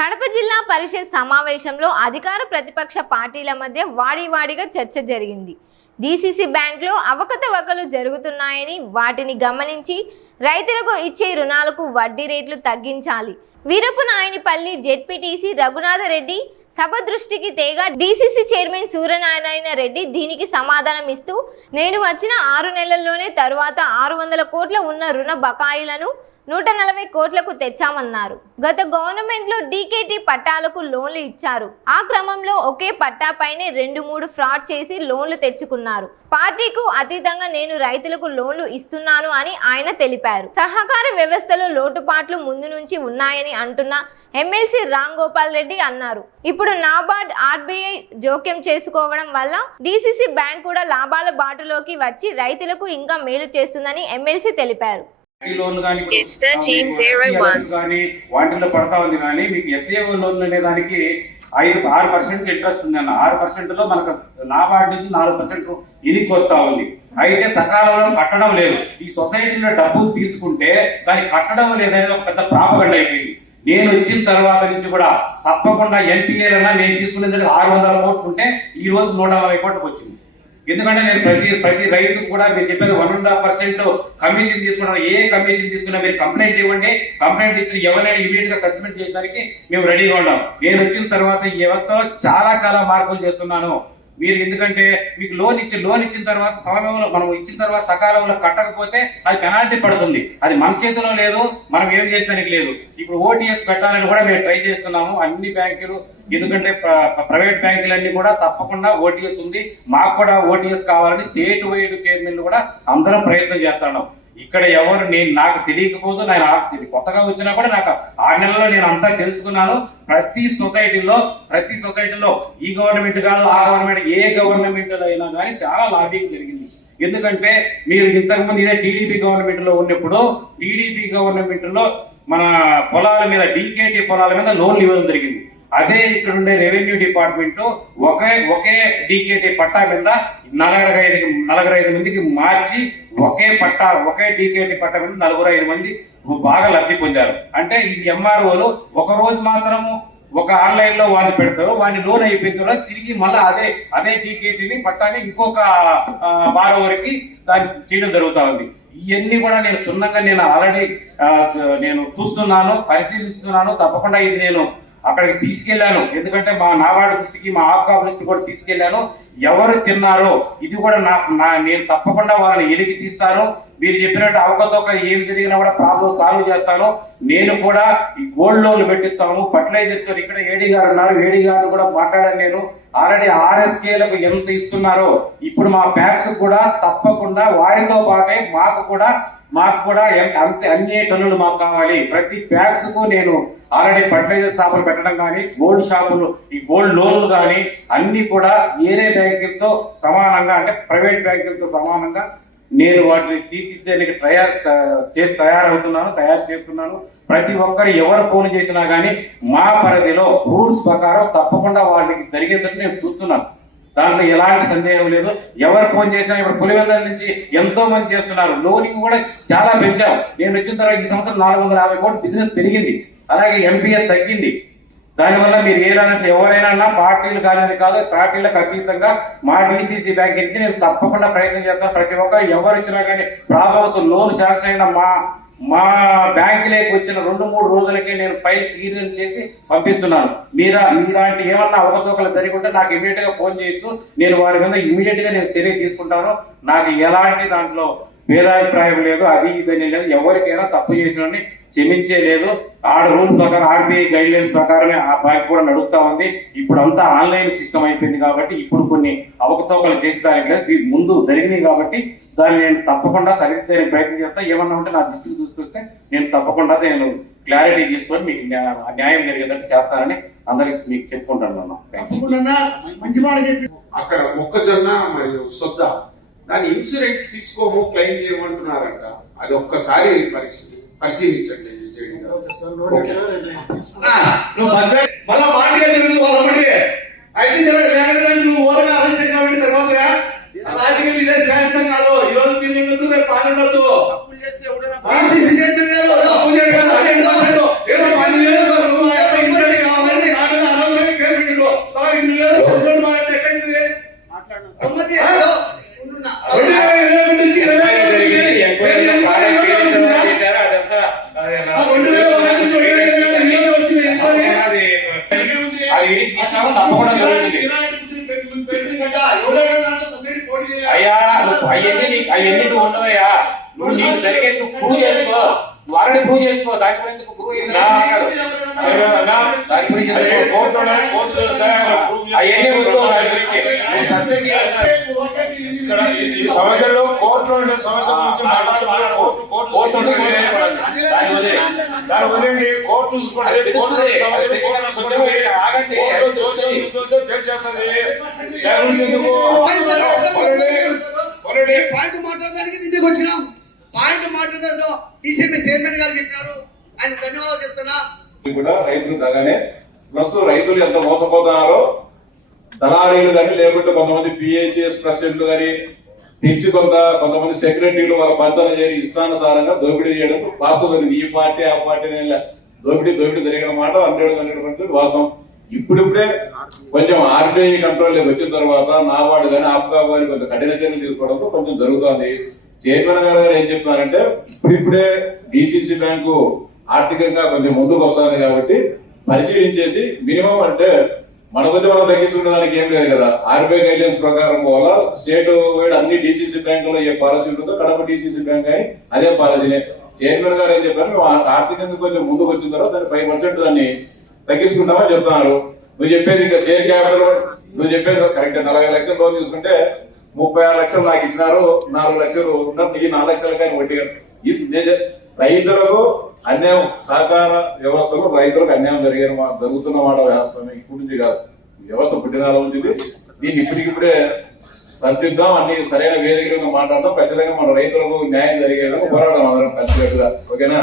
కడప జిల్లా పరిషత్ సమావేశంలో అధికార ప్రతిపక్ష పార్టీల మధ్య వాడివాడిగా చర్చ జరిగింది. డీసీసీ బ్యాంకులో అవకతవకలు జరుగుతున్నాయని, వాటిని గమనించి రైతులకు ఇచ్చే రుణాలకు వడ్డీ రేట్లు తగ్గించాలి. వీరపునాయనిపల్లి జెడ్పీటీసీ రఘునాథరెడ్డి సభ దృష్టికి తేగా డీసీసీ చైర్మన్ సూర్యనారాయణ రెడ్డి దీనికి సమాధానం ఇస్తూ, నేను వచ్చిన 6 నెలల్లోనే తరువాత 600 కోట్ల ఉన్న రుణ బకాయిలను 140 కోట్లకు తెచ్చామన్నారు. గత గవర్నమెంట్లో డీకేటీ పట్టాలకు లోన్లు ఇచ్చారు. ఆ క్రమంలో ఒకే పట్టాపైనే 2-3 ఫ్రాడ్ చేసి లోన్లు తెచ్చుకున్నారు. పార్టీకు అతీతంగా నేను రైతులకు లోన్లు ఇస్తున్నాను అని ఆయన తెలిపారు. సహకార వ్యవస్థలో లోటుపాట్లు ముందు నుంచి ఉన్నాయని అంటున్న ఎమ్మెల్సీ రామ్ గోపాల్ రెడ్డి అన్నారు. ఇప్పుడు నాబార్డ్, ఆర్బీఐ జోక్యం చేసుకోవడం వల్ల డీసీసీ బ్యాంక్ కూడా లాభాల బాటలోకి వచ్చి రైతులకు ఇంకా మేలు చేస్తుందని ఎమ్మెల్సీ తెలిపారు. వాటిల్లో పడతా ఉంది కానీ మీకు ఎస్ఏఓ లోన్లు అనే దానికి 6% ఇంట్రెస్ట్ ఉంది అన్న. 6% మనకు నాబార్డు నుంచి 4% ఇనికి వస్తా ఉంది. అయితే సకాలంలో కట్టడం లేదు. ఈ సొసైటీలో డబ్బులు తీసుకుంటే దాన్ని కట్టడం లేదనేది ఒక పెద్ద ప్రాపగండ అయిపోయింది. నేను వచ్చిన తర్వాత నుంచి కూడా తప్పకుండా ఎన్పిఏలన్నా నేను తీసుకునేది 600 కోట్లు ఉంటే ఈ రోజు 140 కోట్లకు వచ్చింది. ఎందుకంటే నేను ప్రతి రైతు కూడా మీరు చెప్పేది 1.5% కమిషన్ తీసుకున్నాను. ఏ కమిషన్ తీసుకున్నా మీరు కంప్లైంట్ ఇవ్వండి. కంప్లైంట్ ఇచ్చిన ఎవరైనా ఇమీడియట్ గా సస్పెండ్ చేయడానికి మేము రెడీగా ఉన్నాం. నేను వచ్చిన తర్వాత ఈ వ్యవస్థలో చాలా మార్పులు చేస్తున్నాను. మీరు ఎందుకంటే మీకు లోన్ ఇచ్చిన తర్వాత సమయంలో మనం ఇచ్చిన తర్వాత సకాలంలో కట్టకపోతే అది పెనాల్టీ పడుతుంది. అది మన చేతిలో లేదు, మనం ఏం చేసడానికి లేదు. ఇప్పుడు ఓటీఎస్ పెట్టాలని కూడా మేము ట్రై చేస్తున్నాము. అన్ని బ్యాంకులు, ఎందుకంటే ప్రైవేట్ బ్యాంకులన్నీ కూడా తప్పకుండా ఓటీఎస్ ఉంది. మాకు కూడా ఓటీఎస్ కావాలని స్టేట్ వైడ్ చైర్మన్లు కూడా అందరం ప్రయత్నం చేస్తున్నాం. ఇక్కడ ఎవరు నాకు తెలియకపోదు, నేను కొత్తగా వచ్చినా కూడా నాకు 6 నెలల్లో నేను అంతా తెలుసుకున్నాను. ప్రతి సొసైటీలో ఈ గవర్నమెంట్ కాదు, ఆ గవర్నమెంట్, ఏ గవర్నమెంట్ అయినా కానీ చాలా లాబింగ్ జరిగింది. ఎందుకంటే మీరు ఇంతకుముందు ఇదే టీడీపీ గవర్నమెంట్ లో ఉన్నప్పుడు టీడీపీ గవర్నమెంట్ లో మన పొలాల మీద, డీకేటీ పొలాల మీద లోన్లు ఇవ్వడం జరిగింది. అదే ఇక్కడ ఉండే రెవెన్యూ డిపార్ట్మెంట్ ఒకే డీకేటీ పట్టా మీద 45 మందికి మార్చి ఒకే డీకేటీ పట్టా మీద 45 మంది బాగా లబ్ధి పొందారు. అంటే ఇది ఎంఆర్ఓలు ఒక రోజు మాత్రము ఒక ఆన్లైన్ లో వాళ్ళు పెడతారు. వాడిని లోన్ అయిపోయిన తర్వాత తిరిగి మళ్ళీ అదే డీకేటీని పట్టాని ఇంకొక బారోవరికి దాన్ని చేయడం జరుగుతా ఉంది. ఇవన్నీ కూడా నేను క్షుణ్ణంగా ఆల్రెడీ నేను చూస్తున్నాను, పరిశీలిస్తున్నాను. తప్పకుండా ఇది నేను అక్కడికి తీసుకెళ్లాను. ఎందుకంటే మా నాబార్డు దృష్టికి, మా ఆప్కా దృష్టికి కూడా తీసుకెళ్లాను. ఎవరు తిన్నారో ఇది కూడా నేను తప్పకుండా వాళ్ళని ఎలికి తీస్తాను. మీరు చెప్పినట్టు అవకతవక ఏం జరిగినా కూడా ప్రాబ్లం సాల్వ్ చేస్తాను. నేను కూడా ఈ గోల్డ్ లోన్లు పెట్టిస్తాము. ఫర్టిలైజర్స్ ఇక్కడ ఏడీ గారు ఉన్నారు, ఏడీ గారిని కూడా మాట్లాడాను. నేను ఆల్రెడీ ఆర్ఎస్కేలకు ఎంత ఇస్తున్నారో ఇప్పుడు మా ప్యాక్స్ కూడా తప్పకుండా వారితో పాటే మాకు కూడా అన్ని టన్నులు మాకు కావాలి. ప్రతి ప్యాక్స్ కు నేను ఆల్రెడీ ఫర్టిలైజర్ షాపులు పెట్టడం కానీ, గోల్డ్ షాపులు, ఈ గోల్డ్ లోన్లు కానీ అన్ని కూడా ఏరే బ్యాంకులతో సమానంగా, అంటే ప్రైవేట్ బ్యాంకులతో సమానంగా నేను వాటిని తీర్చిదిద్దడానికి తయారు చేస్తున్నాను. ప్రతి ఒక్కరు ఎవరు ఫోన్ చేసినా కానీ మా పరిధిలో రూల్స్ ప్రకారం తప్పకుండా వాళ్ళకి జరిగేటట్టు నేను చూస్తున్నాను. దాంట్లో ఎలాంటి సందేహం లేదు. ఎవరు ఫోన్ చేసినా ఇప్పుడు పులివెందుల నుంచి ఎంతో మంది చేస్తున్నారు. లోనింగ్ కూడా చాలా పెంచాం. నేను వచ్చిన తర్వాత ఈ సంవత్సరం 450 కోట్లు బిజినెస్ పెరిగింది. అలాగే ఎంపీఎస్ తగ్గింది. దానివల్ల మీరు ఏదైనా ఎవరైనా పార్టీలు కానీ కాదు, పార్టీలకు అతీతంగా మా డీసీసీ బ్యాంక్ నుంచి నేను తప్పకుండా ప్రయత్నం చేస్తాను. ప్రతి ఒక్కరు ఎవరు వచ్చినా కానీ ప్రాబ్లమ్స్, లోన్ శాంక్షన్ అయిన మా బ్యాంకులోకి వచ్చిన 2-3 రోజులకే నేను ఫైల్ క్లియర్ చేసి పంపిస్తున్నాను. మీలాంటి ఏమన్నా అవకతవకలు జరిగి ఉంటే నాకు ఇమీడియట్ గా ఫోన్ చేయొచ్చు. నేను వారి మీద ఇమీడియట్ గా నేను చర్య తీసుకుంటాను. నాకు ఎలాంటి దాంట్లో భేదాభిప్రాయం లేదు, అది ఇదని లేదు. ఎవరికైనా తప్పు చేసిన క్షమించే లేదు. రూల్స్ ప్రకారం, ఆర్బీఐ గైడ్ లైన్స్ ప్రకారమే ఆ బ్యాంక్ కూడా నడుస్తా ఉంది. ఇప్పుడు అంతా ఆన్లైన్ సిస్టమ్ అయిపోయింది కాబట్టి ఇప్పుడు కొన్ని అవకతవకలు చేసేదానికి లేదు, ముందు జరిగినాయి కాబట్టి దాన్ని నేను తప్పకుండా సరిదిద్దడానికి ప్రయత్నం చేస్తా. ఏమన్నా ఉంటే నా దృష్టికి చూసుకొస్తే నేను తప్పకుండా క్లారిటీ తీసుకొని మీకు న్యాయం జరిగేటట్టు చేస్తానని అందరికి మీకు చెప్పుకుంటాను. అక్కడ మొక్కజొన్న మరియు సొద్ద దాని ఇన్సూరెన్స్ తీసుకోము, క్లెయిమ్ చేయమంటున్నారంట. అది ఒక్కసారి పరిశీలించండి. మళ్ళా మాటగా నువ్వు ఓరగా ఆలోచన కాబట్టి తర్వాత రాజకీయ విదేశ ప్రయత్నం కాదు. ఈ రోజు మీరు ఉండొచ్చు, రేపు పాల్గొనొచ్చు. ఏదో ఈడికి తీసుకురావడం తప్పకుండా జరుగుతుంది. అయ్యా అవన్నీ నువ్వు ఉండవయ్యా, నువ్వు నీకు జరిగే నువ్వు ప్రూవ్ చేసుకో, నువ్వు ఆల్రెడీ ప్రూవ్ చేసుకో. దాని గురించి ప్రూవ్ దాని గురించి అవన్నీ వద్దు. దాని గురించి ఇక్కడ ఈ సమస్యలో కోర్టులో ఉండే సమస్య గురించి మాట్లాడుతున్నారు. కోర్టు దాని వదిలేండి, కోర్టు చూసుకోండి. కోర్టు సమస్యలు తెలిసేస్తుంది. దాని గురించి ఎందుకు పాయింట్ మాట్లాడడానికి ఇంటికి వచ్చినాం. పాయింట్ మాట్లాడేదో డీసీపీ చైర్మన్ గారు చెప్పినారు, ఆయన ధన్యవాదాలు చెప్తున్నా. కూడా రైతులు తగానే ప్రస్తుతం రైతులు ఎంత మోసపోతున్నారో దళారీలు కానీ లేకుంటే కొంతమంది పిహెచ్ఎస్ ప్రెసిడెంట్లు కానీ తెచ్చి కొంతమంది సెక్రటరీలు వాళ్ళ పంటలు చేరి ఇష్టానుసారంగా దోపిడీ చేయడం వాస్తవం. ఈ పార్టీ ఆ పార్టీ దోపిడీ జరిగిన మాట 100% వాస్తవం. ఇప్పుడిప్పుడే కొంచెం ఆర్బీఐ కంట్రోల్ వచ్చిన తర్వాత నాబార్డు కానీ ఆప్కా కానీ కొంచెం కఠిన చర్యలు తీసుకోవడంతో కొంచెం జరుగుతుంది. చైర్మన్ గారు ఏం చెప్తున్నారంటే ఇప్పుడిప్పుడే డిసిసి బ్యాంకు ఆర్థికంగా కొంచెం ముందుకు వస్తుంది కాబట్టి పరిశీలించేసి మినిమం అంటే మన కొద్ది మనం తగ్గించుకునే దానికి ఏం లేదు కదా. ఆర్బీఐ గైడ్లైన్స్ ప్రకారం పోవాలా. స్టేట్ వైడ్ అన్ని డిసిసి బ్యాంకులో ఏ పాలసీ ఉంటుందో కడప డిసిసి బ్యాంక్ అని అదే పాలసీనే. చైర్మన్ గారు ఏం చెప్పారు, మేము ఆర్థికంగా కొంచెం ముందుకు వచ్చిన తర్వాత దాన్ని 5% దాన్ని తగ్గించుకుంటామని చెప్తున్నారు. నువ్వు చెప్పేది ఇంకా షేర్ క్యాపిటల్ నువ్వు చెప్పేది కరెక్ట్. 40 లక్షల లోన్ తీసుకుంటే 36 లక్షలు నాకు ఇచ్చినారు, 4 లక్షలు ఉన్నారు, ఈ 4 లక్షల కానీ వడ్డీ. రైతులకు అన్యాయం, సహకార వ్యవస్థలో రైతులకు అన్యాయం జరుగుతున్న మాట వ్యవస్థ ఇప్పుడు నుంచి కాదు, వ్యవస్థ పుట్టినాల ఉంటుంది. దీన్ని ఇప్పటికిప్పుడే సర్దిద్దాం, అన్ని సరైన వేదికగా మాట్లాడదాం. ఖచ్చితంగా మన రైతులకు న్యాయం జరిగేందుకు పోరాడదాం అందరం కలిసికట్టుగా. ఓకేనా?